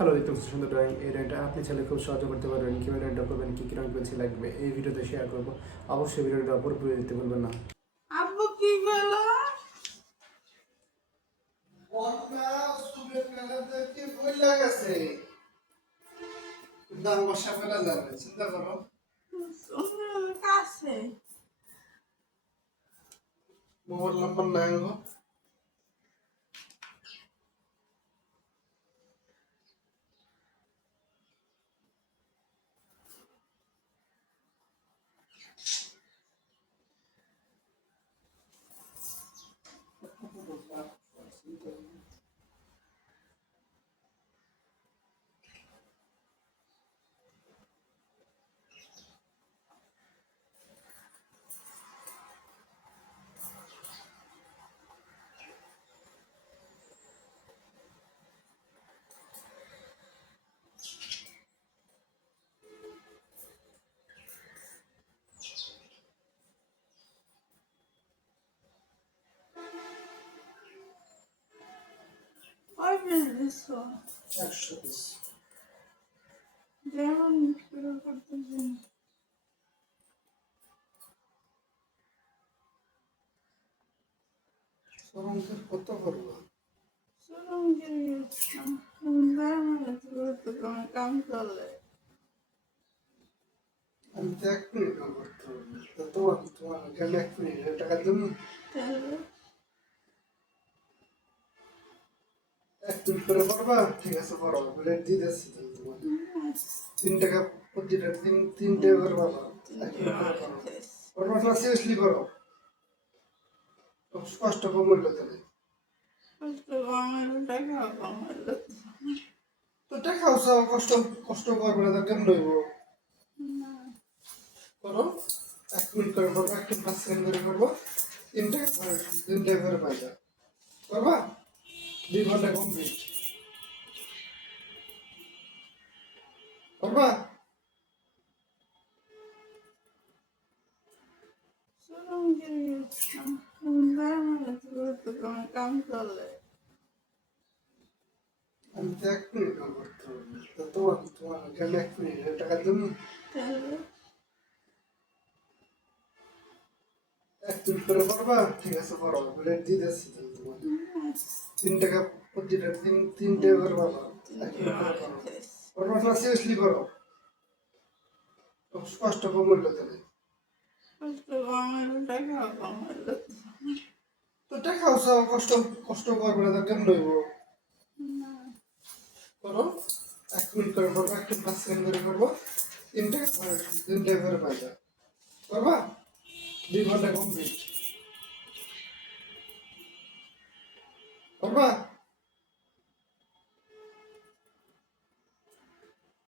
Hello, দেখতে পাচ্ছেন সুন্দর ড্রয়িং। এই ড্রয়িংটা আপনি চাইলে খুব সহজে করতে পারবেন। কীভাবে ড্রয়িংটা করবেন, কী কী রঙ পেন্সিল লাগবে এই ভিডিওতে শেয়ার করবো। অবশ্যই ভিডিওটা পুরোপুরি দিতে ভুলবেন না। আব্বু কি বলো? বন্যা স্কুলের মেলাতে কি বইলা গেছে দাম বসা ফেলা যাবে চিন্তা করো কাছে মোবাইল নাম্বার নাই গো ওই বিজনেস 100 পিস যেমন শুরু করতেছি সরঞ্জাম কত করবো শুরু গিয়েছিলাম কাম চলে আমি তো 1 মিনিট করতে হবে তো তোমার তোমার গেলে 1 মিনিট টাকা দেবো তাহলে 1 মিনিট করে করবা ঠিক আছে করো বলে দিয়ে দিচ্ছি তোমার 3 টাকা প্রতিটা তিনটে করে পাবা 1 মিনিট করে করো করবা না সিরিয়াসলি করো কষ্ট কম হইলো তাহলে তো টাকা চাও কষ্ট কষ্ট করবে না তো কেমন হইব করো 1 মিনিট করে করবো 1 মিনিট 5 সেকেন্ড করে করবো 3 টাকা করে পাইবা করবা 2 ঘন্টা কমপ্লিট করবা শুরু গিয়েছিলাম কাম চলে আমি তো 1 মিনিট করতে হবে তো তোমার তোমার গেলে 1 মিনিট টাকা দেবো তাহলে 1 মিনিট করে করবা ঠিক আছে করো বলে দিয়ে দিচ্ছি তোমার 3 টাকা প্রতিটা তিনটে করে পাবা 1 মিনিট করে করো করবা না সিরিয়াসলি করো কষ্ট কম হইলো তাহলে তো টাকা চাও কষ্ট কষ্ট করবে না তো কেমন হইব করো 1 মিনিট করে করবো 1 মিনিট 5 সেকেন্ড করে করবো 3 টাকা করে পাইবা করবা 2 ঘন্টা কমপ্লিট করবা